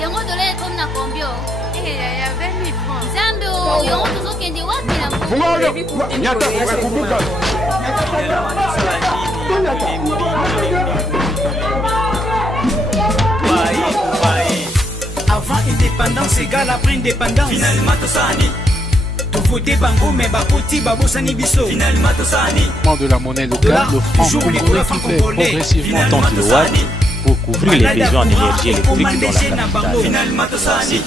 Yango dollar comme na combien? Il y a 20 000 francs. Zambe o yango tozokende wapi na avant indépendance égale après indépendance. Finalement tosani voter bango mais bakoti babosani biso. Finalement tosani de la monnaie locale, le franc congolais qui fait progressivement tant kilowatts pour couvrir les besoins en énergie électrique dans la capitale. Finalement tosani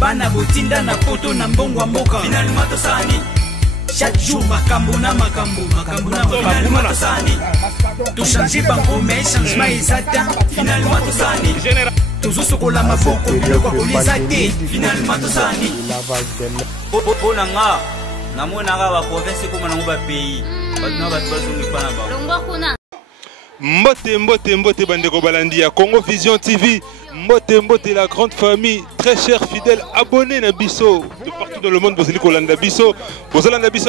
bana botinda na poto na mbongo wa mboka. Finalement tosani chaque jour makambo na makambo finalement tosani tout changer bango mais changement ezata. Finalement tosani tozosokola maboko biloko kolisa te. Finalement tosani mpona nga namonaka baprovince ekoma nango bapays bato na bato bazongi mpa na bango longwa kuna. Mbote bandeko balandi ya Congo Vision TV. Mbote la grande famille, très chers fidèles abonnés na biso de partout dans le monde. Bozali kolanda biso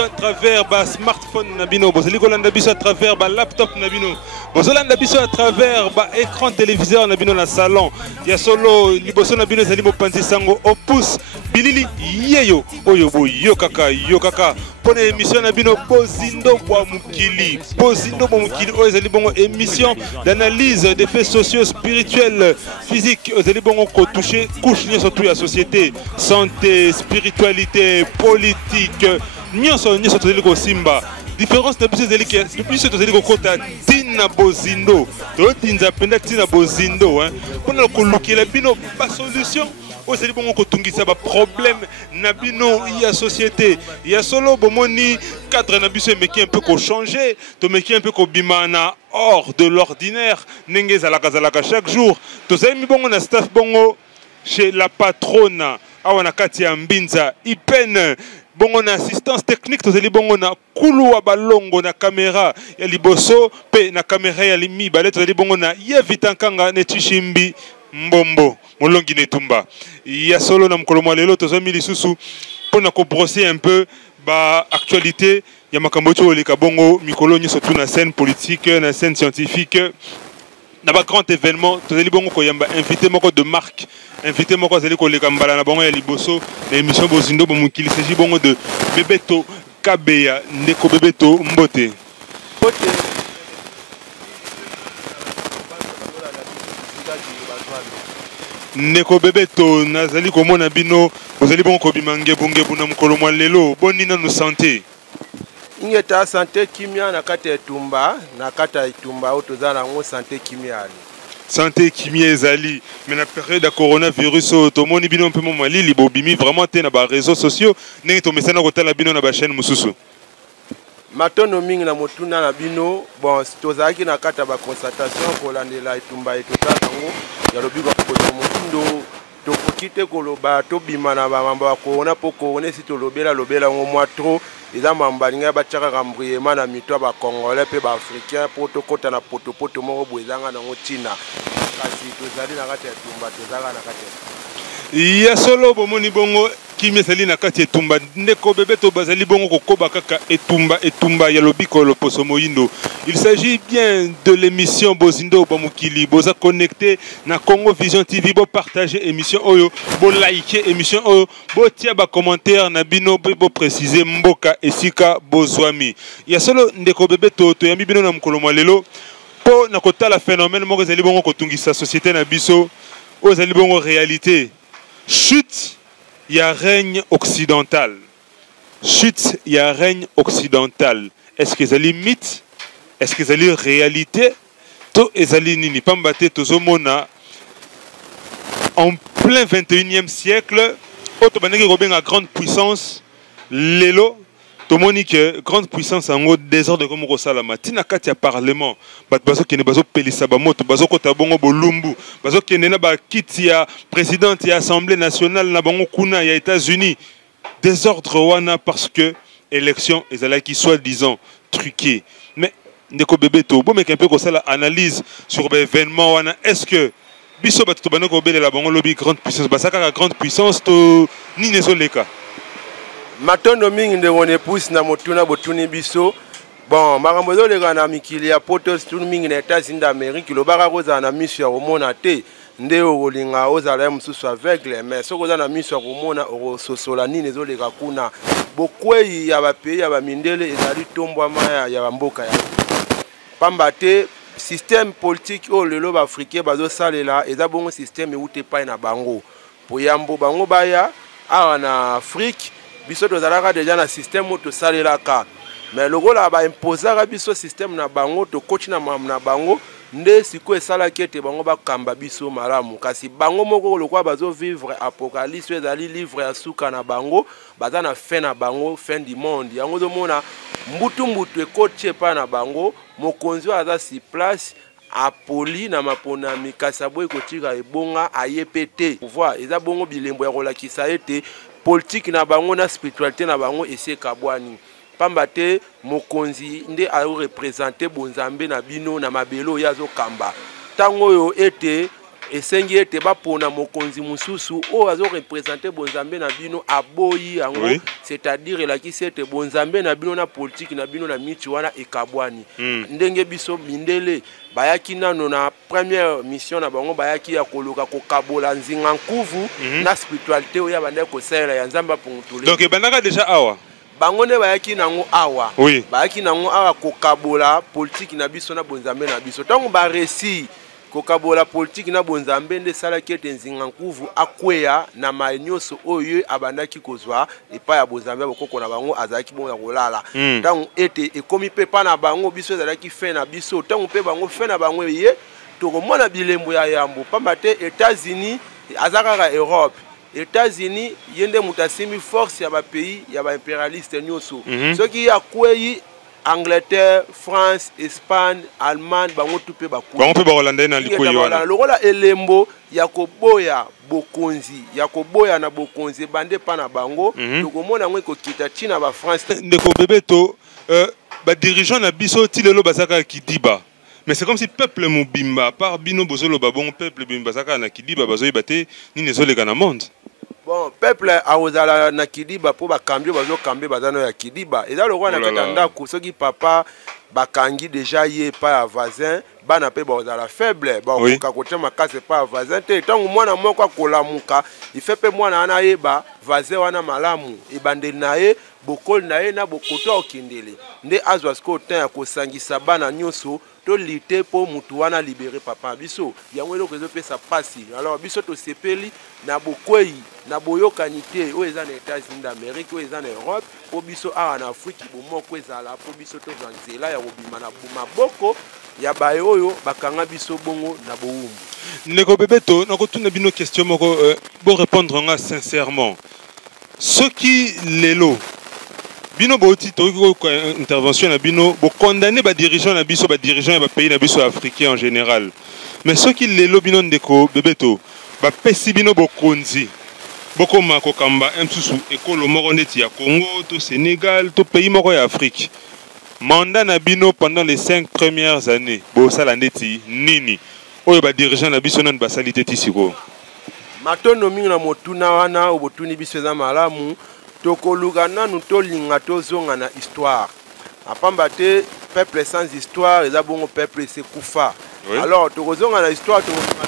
à travers ba smartphone nabino, bozali kolanda biso à travers ba laptop nabino, bozolanda biso à travers ba écran téléviseur nabino na salon. Ya solo liboso nabino ezali mopanzi sango opus bilili yeyo oyo bo yo kaka pona émission nabino Bozindo bwa mukili. Bozindo bwa mukili oyo ezali bongo émission d'analyse des faits sociaux, spirituels, physiques. Vous allez bon toucher couche surtout la société, santé, spiritualité, politique. Nous sommes tous simba. Différence de plus de kota tina bozindo. Totinza penda tina bozindo hein. Pour nous la bino pas solution. Vous allez bon kotungisa ba problème na bino ya société. Il y a solo bomoni cadre na biso mais qui un peu ko changer, to mais qui un peu ko bimana hors de l'ordinaire. Nenge zalaka chaque jour. To zemi bongo na staff bongo chez la patronne awana kati ya Mbinza Ipen. Bongo na assistance technique tozeli bongo na kulu wa balongo na caméra ya liboso pe na caméra ya limi balé tozeli bongo na Yevitankanga netishimbi mbombo molongi netumba ya solo na mkolo lelo tozomi lisusu pona ko brosser un peu ba actualité ya makambo oleka bongo mikolo nyoso tu na scène politique na scène scientifique na ba grand événement tozeli bongo ko yamba invité moko de marque. Invité moko zeli koleka mbala na bango ya liboso na émission Bozindo bomukili. Il s'agit bongo de Bebeto Kabeya ndeko Bebeto Mbote. Ndeko Bebeto nazali komona bino bozali bongo kobima ngebu na mukolo mwa lelo boni na no santé. Ingeta santé kimia na kata etumba na kata etumba otozala ngo santé kimia. Santé kimia ezali mais na période de coronavirus tomoni bino mpe mali libobimi vraiment te na ba réseaux sociaux ndenge to mesana kotala bino na ba chaîne mususu. Matono mingi na motuna na bino bon tozaki na kata ba constatation kolandela etumba etotala ngo ya lobigo ko motindo to kokite koloba to bima na ba mamba ko ona poko one si to lobela ngo mwa trop eza mambalinga bachaka kambriema na mito ba congolais pe ba africain poto kota na poto moko bwezanga na ngotina kasi tozali na kata etumba tozaka na kata ya solo bomoni bongo kimia sali na kati etumba ndeko Bebeto bazali bongo kokoba kaka etumba ya lobiko loposo moyindo. Il s'agit bien de l'émission Bozindo Bamukili. Boza connecté na Congo Vision TV, bo partager émission oyo, bo liker émission oyo, bo tia ba commentaire na bino bo préciser mboka esika bozwami. Ya solo ndeko Bebeto to yambi bino na mukolo lelo po na kotala phénomène moko zali bongo kotungisa société na biso o zali bongo réalité. Chute, il y a règne occidental. Chute, il y a règne occidental. Est-ce que c'est mythe? Est-ce que c'est réalité? To ezali nini pambate tozomona en plein 21e siècle, auto baneki robenga grande puissance lelo tomoni que grande puissance en haut désordre comme Rosalama tina kati ya parlement bat bazo kene bazo pelisa ba moto bazo kota bongo bolumbu bazo kene na ba kiti ya présidente ya assemblée nationale na bango kuna ya États-Unis désordre wana parce que élection ezala qui soit disant truqué. Mais ndeko Bebeto bo meka un peu ko sala analyse sur l'événement wana. Est-ce que biso bat to banoko belela bango lobby grande puissance basaka ka grande puissance to ni nezoleka Matondo mingi nde wone pousse na motuna botuni biso Bon, makambo ezoleka na mikili ya poto tout mingi na États-Unis d'Amérique lobaka kozala na miso ya komona te nde okolinga ozala ya mosusu aveugle mais soki oza na miso ya komona okososola nini ezoleka kuna bokwei ya bapeyi ya bamindele ezali tombwama ya bamboka ya pamba te système politique oyo lelo baafrikain bazosalela eza bongo système euti epai na bango po yambo bango baya awa na Afrique biso tozalaka deja na système oyo tosalelaka mais lokola baimposaka biso système na bango tokoti na na bango nde sikoyo esalaki ete bango bakamba biso malamu kasi bango moko lokola bazovivre apocalypse ezali livre ya suka na bango baza na fin na bango fin du monde yango ozomona mbutu ekoti epai na bango mokonzi oyo aza si place apoli na maponami kasi aboyi ekotika ebonga ayepe te pouvoir eza bongo bilembo ya kolakisa ete politique na bango na spiritualité na bango esi ekabwani pamba te mokonzi nde arepresente bonzambe na bino na mabelo oyo azokamba ntango oyo ete esengi ete bapona mokonzi mosusu oyo azorepresente bonzambe na bino aboyi yango c'est-à-dire elakisi ete bonzambe na bino na politiki na bino na miti wana ekabwani ndenge biso mindele bayaki nano na première mission na bango bayaki ya koluka kokabola nzinga nkuvu na spiritualité oyo bandaki kosalela ya nzambe apungutule donc ebandaka déjà awa bango nde bayaki nango awa bayaki nango awa kokabola politiki na biso na bonzambe na biso ntango baresi kokabola politiki na bonzambe nde esalaki ete nzinga nkuvu akweya na mai nyonso oyo abandaki kozwa epai ya bonzambe bokoko na bango azalaki bongo na kolala ntango ete ekomi mpe epai na bango biso ezalaki fe na biso ntango mpe bango fe na bango eye tokomona bilembo ya yambo pamba te États-Unis aza kaka Europe États-Unis yende moto asimbi force ya bapeyi ya baimpérialiste nyonso soki akwei Angleterre, France, Espagne, Allemagne, bango tout pe bakuyi. Bango pe bakolanda na likoyi wana. Lokola elembo ya koboya bokonzi, ya koboya na bokonzi bande pa na bango, tokomona ngo ekokita tina ba France. Ndeko Bebeto, ba dirigeant na biso ti lelo basaka kidiba. Mais c'est comme si peuple mobimba par bino bozolo babon peuple bimba saka na kidiba bazoyi bate ni nezoleka na monde. Bon, peuple aozala na kidiba po bakambi bazokambi bazano ya kidiba. Eza lokwa na kata ndako soki papa bakangi déjà ye pa ya voisin bana pe bazala faible ba koka kote makase pa voisin te tangu mwana moko akolamuka ife pe mwana ana yeba voisin wana malamu ebande na ye bokol na ye na bokoto okindele nde azwa sko temps ya kosangisa bana nyonso to lite po mutu wana libérer papa biso yango eloko ezopesa pasi alors biso to sepeli na bokwei na boyokani te oyo eza na États-Unis d'Amérique oyo eza na Europe po biso awa na Afrique bomoko ezala po biso tozwa nzela ya kobima na maboko ya baye oyo bakanga biso bongo na bowumbu. Ndeko Bebeto nakotuna bino question moko bo répondre nga sincèrement soki lelo bino boti to intervention na bino bo condamner ba dirigeant na biso ba dirigeant ba pays na biso africain en général mais soki lelo bino ndeko Bebeto ba pesi bino bo konzi boko mako kamba msusu ekolo moko neti ya Congo to Sénégal to pays moko ya Afrique mandat na bino pendant les 5 premières années bo sala neti nini oyo ba dirigeant na biso nan basalité tisiko matono mingi na motuna wana obotuni biso za malamu tokoluka nanu tolinga tozonga na histoire apamba te peuple sans histoire eza bongo peuple se kufa alors tokozonga na histoire tokozonga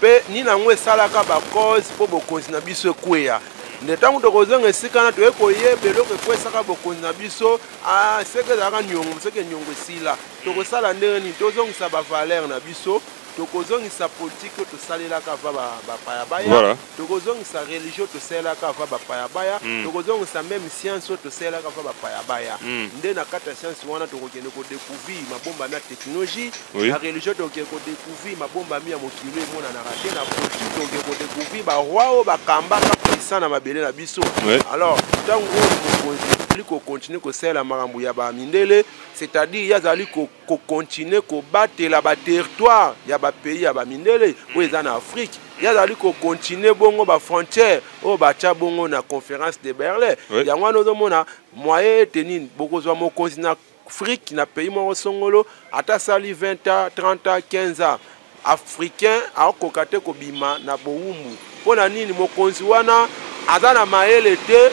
pe ni nango esalaka ba cause po bokonzi na biso ekweya nde ntango tokozonga esika na toyekoyeba eloko ekwesaka bokonzi na biso seke ezalaka niongo seke niongo esila tokosala ndenge nini tozongisa bavaleur na biso tokozongisa politike tosalelaka va bapaya baya tokozongisa religion tosalelaka va bapaya baya tokozongisa même science tosalelaka va bapaya baya nde na kata science wana tokokende kodécouvrir mabomba na technologie na religion tokokende kodécouvrir mabomba mi ya mokili emonanaka te na politique tokokende kodécouvrir baroi oyo bakambaka puissant na mabele na biso alors ntango oyo mokonzi kokontinue kosalela makambo ya bamindele c'est-à-dire yazali kokontinue kobatela baterritoire ya bapays ya bamindele oyo eza na Afrique yazali kokontinue bongo bafrontière oyo batya bongo na conférence de Berlin yango wana ozomona moyen ete nini bokozwa mokonzi na Afrique na pays moko songolo ata sali 20 ans 30 ans 15 ans africain akoka te kobima na bowumbu mpona nini mokonzi wana aza na mayele te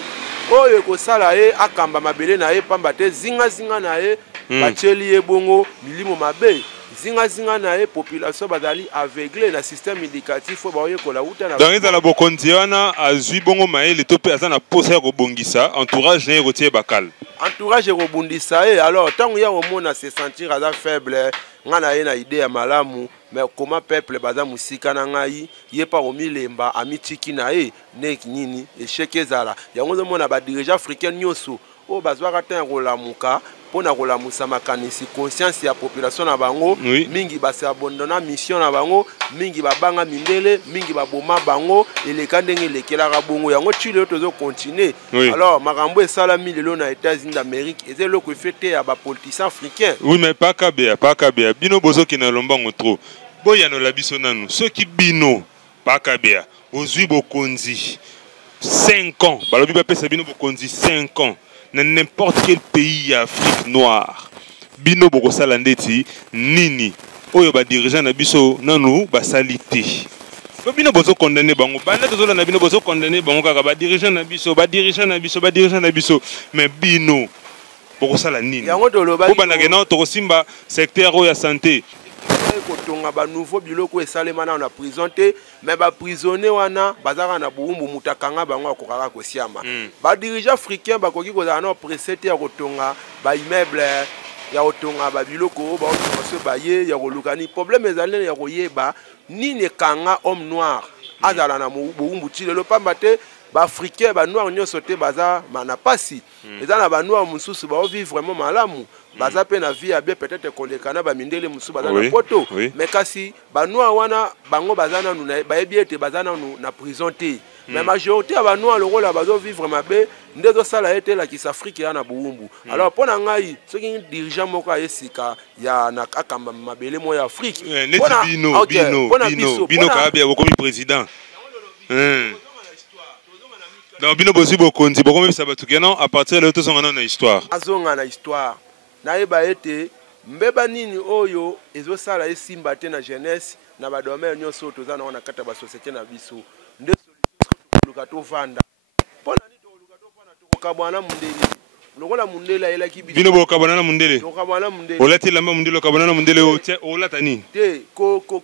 oyo ekosala ye akamba mabele na ye pamba te zinga na ye batieli ye bongo milimo mabe zinga na ye population bazali aveugle na système éducatif oyo baoyekola uta na donc ezala bokonzi wana azwi bongo mayele to mpe aza na posa ya kobongisa entourage na ye kotie bakala entourage ekobundisa ye alors ntango ya komona se sentir aza faible nga na ye na idée ya malamu mais comment peuple baza musika na ngai ye pa komilemba amitiki na ye ndenge nini échec ezala yango ozomona badirigeant africain nyonso oyo bazwaka ntan ya kolamuka mpona kolamusa makanisi conscience ya population na bango mingi basi abandona mission na bango mingi babanga mindele mingi baboma bango eleka ndenge elekelaka bongo yango chile oyo tozokontinue alors makambo esalami lelo na États-Unis d'Amérique eza eloko efete ya bapoliticien africain oui mais pakabea bino bozokende na lombango trop boyanola biso nanu soki bino pakabea ozwi bokonzi 5 ans balobi bapesa bino bokonzi 5 ans dans n'importe quel pays Afrique noire bino bokosala ndeti nini oyo ba dirigeant na biso nanu basali te bino bozo condamner bango banda tozola na bino bozo condamner bango kaka ba dirigeant na biso mais bino bokosala nini yango toloba bana kena tokosimba secteur oyo ya santé kotonga ba nouveau biloko esalema na prison te mais ba prisonnier wana bazaka na buumbu mutakanga bango akokaka kosiama ba dirigeant africain bakoki kozala na preset ya kotonga ba immeuble ya kotonga ba biloko ba otonga baye ya kolukani problème ezali ya koyeba nini kanga homme noir azala na buumbu ti lelo pamba te ba africain ba noir nyonso te baza na pasi eza na ba noir mususu ba vivre vraiment malamu baza pe na vie ya bien peut-être kolekana ba mindele musu baza na poto mais kasi ba noir wana bango baza na nu ba yebi ete baza na nu na prison te mais majorité ya ba noir lokola bazo vivre mabe ndezo sala ete la kis Afrique ya na buumbu alors pona ngai soki dirigeant moko ayesika ya na akamba mabele mo ya Afrique bino ka bia bokomi président donc bino bosi bokonzi bokomi sabatu kenan à partir de l'autre na histoire azonga na histoire naeba ete mbeba nini oyo ezosala esimba te na jeunesse na badomaine nyonso toza na kata ba société na biso nde luka to vanda pona ni to luka to vanda to kabwana mundele lokola mundele ayelaki bino bokabwana na mundele to kabwana mundele olati lamba mundele kabwana na mundele olata nini te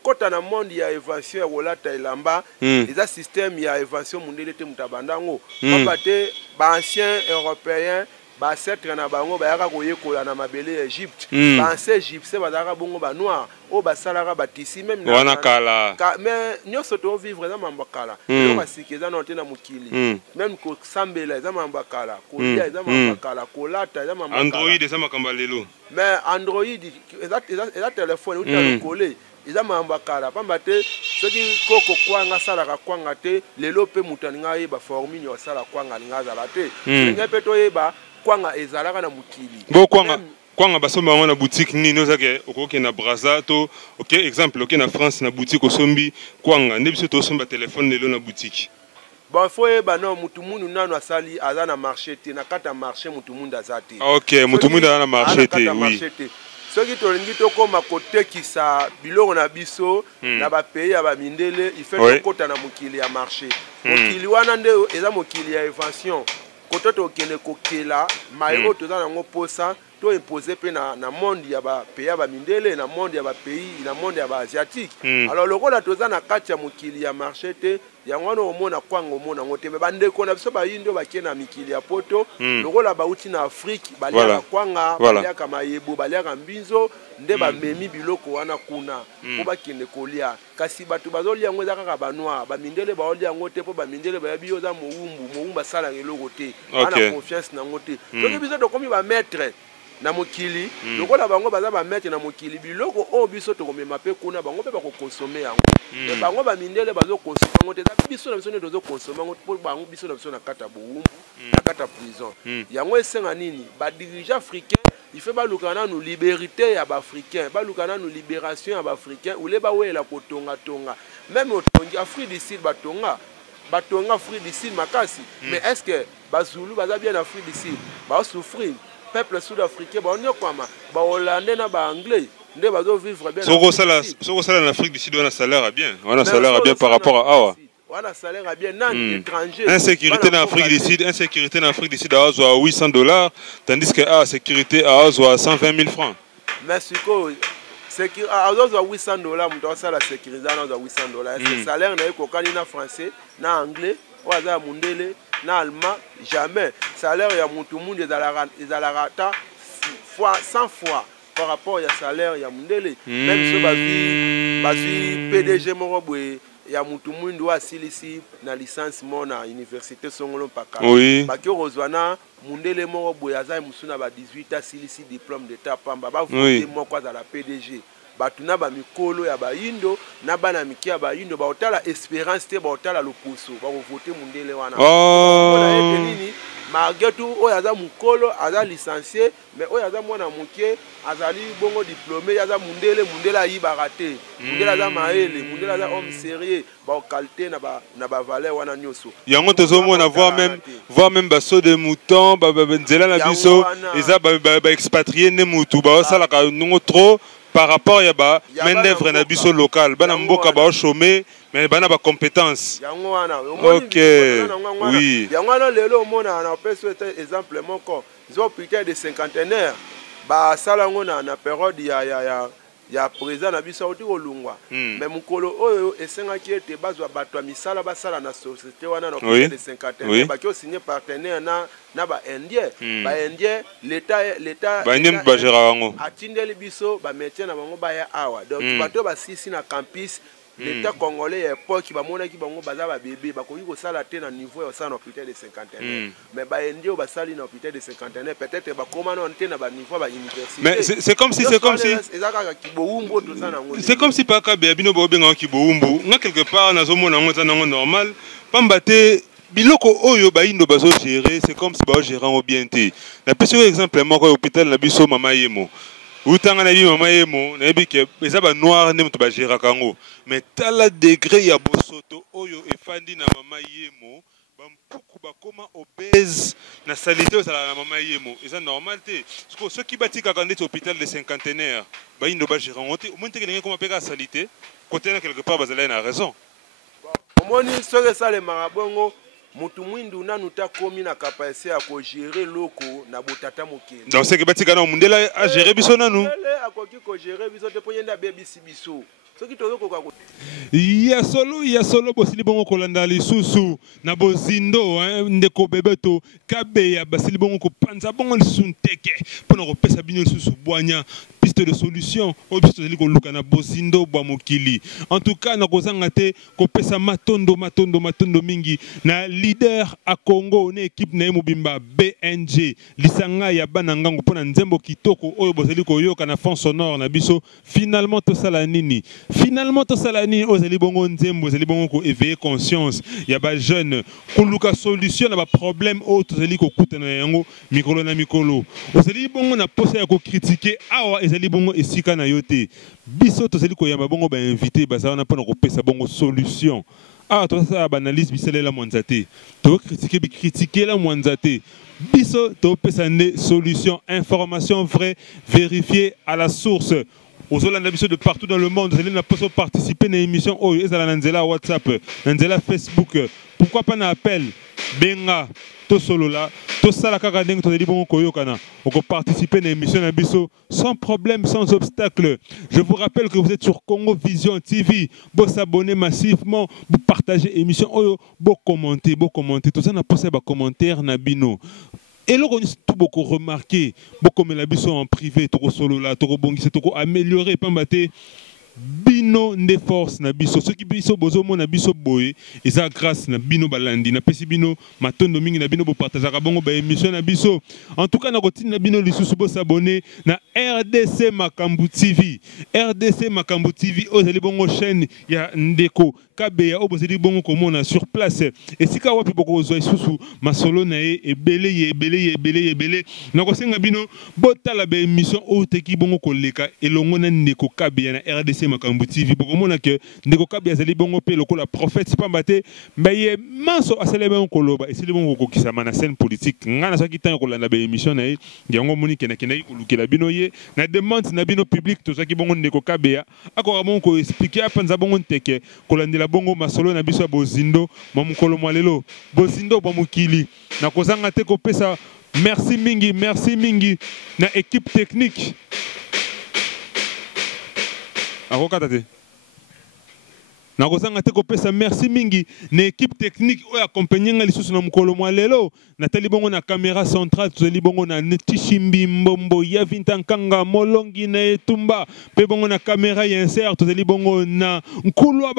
kota na monde ya évasion ya olata elamba eza système ya évasion mundele te mutabandango papa te ba ancien européen ba setre na bango bayaka koyekola na mabele ya Egypte ba ancien égyptien bazaka bongo ba noir o basalaka batisi même na wana kala mais nyonso to vivre za mambakala to basikeza na te na mukili même ko sambela za mambakala ko lia za mambakala ko lata za mambakala android za makamba lelo mais android eza téléphone ou ta coller eza mambakala pamba te soki koko kwanga salaka kwanga te lelo pe mutaninga ye ba formule yo sala kwanga linga za la te ngai pe to yeba kwanga ezalaka na mukili bo kwanga basomba bango na boutique nini ozake okoke na Brazza to ok exemple ok na France na boutique osombi kwanga nde biso tosomba telefone lelo na boutique bon faut yeba non mutu mundu nanu asali aza na marché te na kata marché mutu mundu azate ok mutu mundu aza na marché te oui soki tolingi tokoma kotekisa biloko na biso na bapays ya bamindele il faut tokota na mokili ya marché mokili wana nde eza mokili ya évasion koto tokende kokela mayo toza nango posa to imposer pe na monde ya bapays ya bamindele na monde ya bapays na monde ya baasiatique alors lokola toza na kati ya mokili ya marché te yango wana omona kwanga omona ngo te me bandeko na biso bayi ndio bakende na mikili ya poto lokola bauti na Afrique baliaka kwanga baliaka mayebo baliaka mbinzo nde bamemi biloko wana kuna po bakende kolia kasi bato bazolia yango eza kaka banoir bamindele baolia yango te po bamindele bayebi oza mowumbu basala eloko te ana confiance nango te soki biso tokomi bamaître na mokili lokola bango baza bamaître na mokili biloko oyo biso tokomema pe kuna bango mpe bakokonsome yango bango bamindele bazokonsome yango te eza biso na biso nde tozokonsome yango po bango biso na biso na kata bowumbu na kata prison yango esenga nini badirige africain il fait baluka nanu liberté ya baafricain baluka nanu libération ya baafricain ule bawela kotonga même otongi Afrique du Sud batonga Afrique du Sud makasi mais est-ce que bazulu baza bien Afrique du Sud basouffrir peuple sud-africain baonyokwama bahollandais na baanglais nde bazo vivre bien soko sala en Afrique du Sud on a salaire bien par rapport à awa wana salaire à bien nan étranger. Insécurité en Afrique du Sud, insécurité en Afrique du Sud à $800, tandis que sécurité à $120 000 francs. Mexico, à $800, on doit la sécurité à $800. Le salaire n'est qu'aucun en français, en anglais, ou à mundele, en allemand, jamais. Salaire il y a tout le monde ils la rata 100 fois par rapport au salaire il y a mundele. Même si PDG Morobwe il y a tout le monde doit ici na licence na université Songolo Paka. Oui. Parce que Roswana mundele Morobwe aza musuna ba 18 ans ici diplôme d'état pamba ba oui. Moi quoi dans la PDG. Batuna ba mikolo ya ba indo na bana mikia ba indo ba otala espérance te ba otala loposo ba voter mundele wana. Oh. Malgré tout, il y a des licencié, mais il y a des gens azali bongo diplômé, il y a des gens qui ont raté, il y a des hommes sérieux, qualité na ba valeur wana nyoso. Il y a des gens voir même basso de mouton, nzela na biso, eza ba expatrié ne mutu, ba sala ka nungo trop par rapport à ba main d'œuvre na biso local, bana mboka ba chômé. Mais il y a des compétences. Ok. Oui. Il y a un exemple. Ils ont plutôt des cinquantenaires. Na période il y a président na biso oti olungwa. Mais mukolo oyo esenga ki ete bazwa bato ya misala basala na société wana na plutôt des cinquantenaires. Ba ki signé partenaire na ba indien. Ba indien l'état ba indien ba gérera ngo. Atindeli biso ba métier na bango ba ya awa. Donc bato ba sisi na campus. L'État congolais à l'époque, qui bango baza ba bébé, ba koki ko sala te na niveau ya sana hôpital de cinquantenaire. Mais ba ndio ba sali na hôpital de cinquantenaire, peut-être ba comment on te na ba niveau ba université. Mais c'est comme si c'est comme si pas ka bino bo benga ki boumbu. Na quelque part na zomo na ngota na normal, pambate biloko oyo ba indo bazo gérer, c'est comme si ba gérant au bien té. Na pese exemple moko hôpital na biso mama yemo. Outanga na bi mama yemo na bi ke eza ba noir ne mutu ba gérera kango mais tala degré ya bosoto oyo efandi na mama yemo ba mpuku ba koma obèse na salité au sala na mama yemo eza normal te parce que ceux qui batika quand est hôpital de cinquantenaire ba indo ba gérera ngote au moins te ke koma peka salité côté na quelque part bazala na raison omoni soke sale marabongo mutu mwindu nanu ta komi na capacité ya ko gérer loko na botata mokele. Donc c'est que batika na mundela a gérer biso nanu. Ele akoki ko gérer biso te ponyenda bebisi biso. Soki tozoko ka ko. Ya solo bosili bongo kolanda lisusu na bozindo ndeko bebeto kabe ya basili bongo ko panza bongo lisusu nteke pona ko pesa bino lisusu bwanya piste de solution o piste de ko luka na bozindo bwa mokili. En tout cas na kozanga te ko pesa matondo mingi na leader a Congo na équipe na mobimba BNG lisanga ya bana ngango pona nzembo kitoko oyo boseli ko yoka na fond sonore na biso finalement to sala nini ozali bongo nzembo ozali bongo ko éveiller conscience ya ba jeune ko luka solution na ba problème autre ozali ko kutana yango mikolo na mikolo ozali bongo na posa ya ko critiquer awa ezali bongo esika na yote biso tozali ko yamba bongo ba inviter bazana na pona ko pesa bongo solution. Ah, toi ça banalise bisele la mwanzate. To critiquer la mwanzate. Biso to pesane solution, information vraie, vérifiée à la source. Aux Hollandais de partout dans le monde, vous allez participer à une émission oh, Nzela WhatsApp, Nzela Facebook. Pourquoi pas un appel? Benga, to solo là, to sala kaka ndenge to di bongo koyokana. On peut participer à une émission na biso sans problème, sans obstacle. Je vous rappelle que vous êtes sur Congo Vision TV. Vous vous abonnez massivement, vous partagez l'émission, vous commentez. Tout ça n'a pas de commentaire na bino. Et là, on a tout beaucoup remarqué, beaucoup de la biso en privé, tout solo là, tout bongi, tout amélioré, pas maté. Bino ne force na biso ceux qui biso bozo mo na biso boye eza grâce na bino balandi na pesi bino matondo mingi na bino bo partager bongo ba émission na biso en tout cas na kotini na bino lisusu bo s'abonner na RDC Makambu TV ozali bongo chaîne ya ndeko kabeya obozeli bongo komona sur place et sika wapi boko zo isusu masolo na ebele na kosenga bino botala ba émission o teki bongo koleka elongo na ndeko kabeya na RDC RDC Makambu TV bokomona ke ndeko kabi azali bongo pe lokola prophète pambate mbaye manso aselebe nkoloba esili bongo kokisama na scène politique ngana soki tan kolanda be émission na ye yango moni kena kolukela bino ye na demande na bino public to soki bongo ndeko kabi akora bongo ko expliquer apanza bongo nteke kolandela bongo masolo na biso bozindo mamukolo mwalelo bozindo bamukili na kozanga te kopesa merci mingi na équipe technique. Akokatate. Nakozanga te kopesa merci mingi na équipe technique oyo accompagner nga lisusu na mukolo mwa lelo natali bongo na caméra centrale tozali bongo na Netishimbi Mbombo ya Vintankanga Molongi na Etumba pe bongo na caméra ya insert tozali bongo na Nkulu wa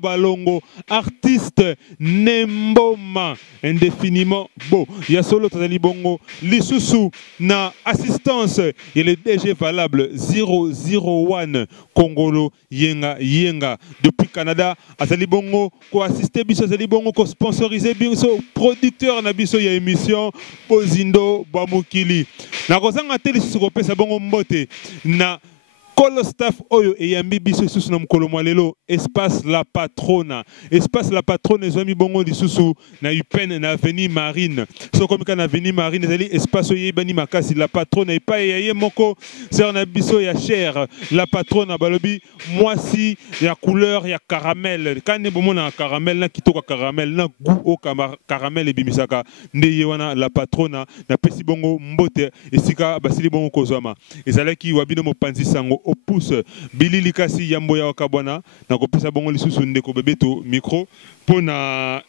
Balongo artiste Nemboma indéfiniment beau ya solo tozali bongo lisusu na assistance et le DG valable 001 Congolo Yenga depuis Canada azali bongo ko assister biso azali bongo ko sponsoriser biso producteur na biso ya émission Bozindo Bamukili na kozanga tele siko pesa bongo mbote na Kolo staff oyo eyambi biso lisusu na mukolo mwalelo espace la patrona ezwami bongo lisusu na UPEN na avenue Marine sokomika na avenue Marine ezali espace oyo yebani makasi la patrona epai ya ye moko sœur na biso ya cher la patrona balobi mwasi ya couleur ya caramel kane bomona caramel na kitoko caramel na goût au caramel ebimisaka nde ye wana la patrona na pesi bongo mbote esika basili bongo kozwama ezalaki wabino mopanzi sango opus bilili kasi yambo ya wakabwana na kopesa bongo lisusu ndeko bebeto micro pona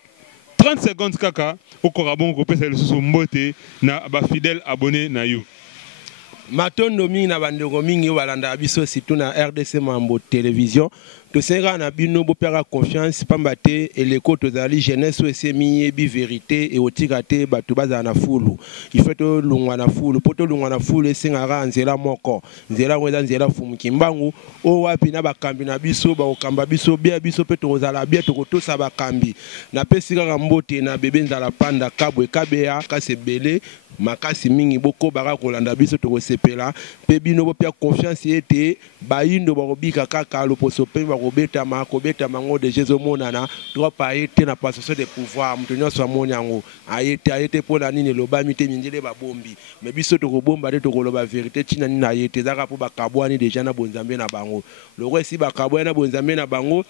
30 secondes kaka okora bongo kopesa lisusu mbote na ba fidèle abonné na you matondo mingi na bandeko mingi balanda biso surtout na RDC Mambo télévision to senga na bino bo pera confiance pambate eleko tozali jeunesse esemi bi vérité et otikate batu baza na fulu il faut to lungwa na fulu poto lungwa na fulu esenga nzela moko nzela weza nzela fumu kimbangu o wapi na bakambi na biso ba okamba biso bia biso pe tozala bia to kotosa bakambi na pesika mbote na bebe nzala panda kabwe kabea kasebele makasi mingi boko baka kolanda biso to kosepela pe bino bo pia confiance ete bayindo bakobika kaka loposo pe bakobeta mango de Jésus monana to pa ete na passation de pouvoir mutonyo so monyango ayete pona nini lobami te minjele babombi me biso to kobomba to koloba vérité tina nini ayete zaka po bakabwani deja na bonzambe na bango lokwe si bakabwani na bonzambe na bango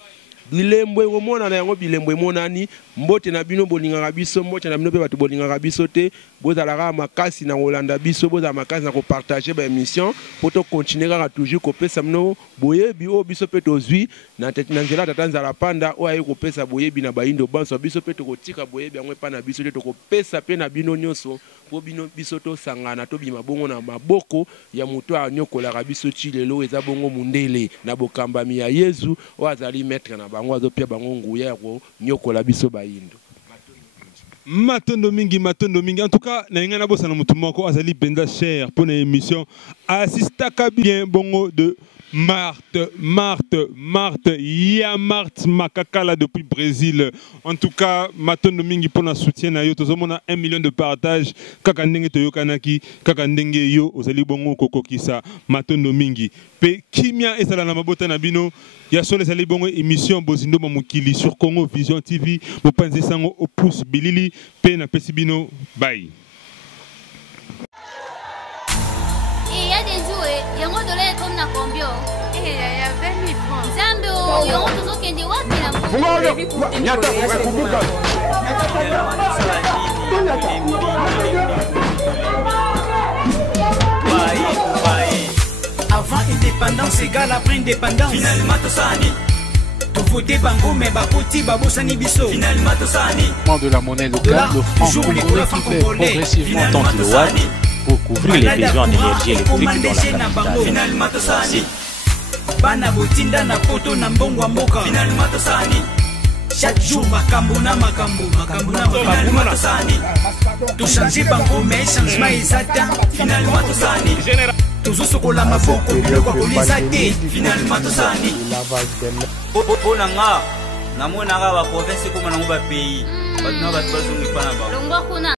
bilembwe ngomona na yango bilembwe monani mbote na bino bolingaka biso mbote na bino pe batu bolingaka biso te bozalaka makasi na kolanda biso bozala makasi na kopartager ba émission poto continuer kaka toujours kopesa mno boyebi o biso pe tozwi na nzela tatanzala panda o ayi kopesa boyebi na bayindo banso biso pe tokotika boyebi yango pa na biso te tokopesa pe na bino nyonso po bino biso to sangana to bima bongo na maboko ya muto anyokolaka biso chilelo eza bongo mundele na bokambami ya Yesu o azali maître na bango azopia bango nguya ya ko nyokola biso bayindo matondo mingi en tout cas na ngana bosa na mutu moko azali benda cher pour une émission assistaka bien bongo de Marthe Makakala depuis Brésil. En tout cas, matondo mingi pour na soutien na yo tozomona 1 million de partage kaka ndenge toyokanaki kaka ndenge yo ozali bongo kokokisa matondo mingi pe kimia ezala na mabota na bino ya solo ezali bongo émission Bozindo Bamukili sur Congo Vision TV mopanzi sango opus bilili pe na pesi bino bye. Yango dole comme na combien? Il y a 20 000 francs. Zambe o yango tozokende wapi na avant indépendance égale après indépendance. Finalement tosani voter bango mais bakoti babosani biso. Finalement tosani de la monnaie locale, le franc congolais qui fait progressivement 30 kilowatts pour couvrir les besoins en énergie électrique dans la capitale. Finalement tosani bana botinda na poto na mbongo mboka. Finalement tosani chaque jour makambo na finalement tosani to changer bango mais changement ezata. Finalement tosani toujours sokola maboko biloko kolisa te. Finalement tosani pona nga namona ka ba province kuma na ba pays batuna batbazungi pana ba longwa kuna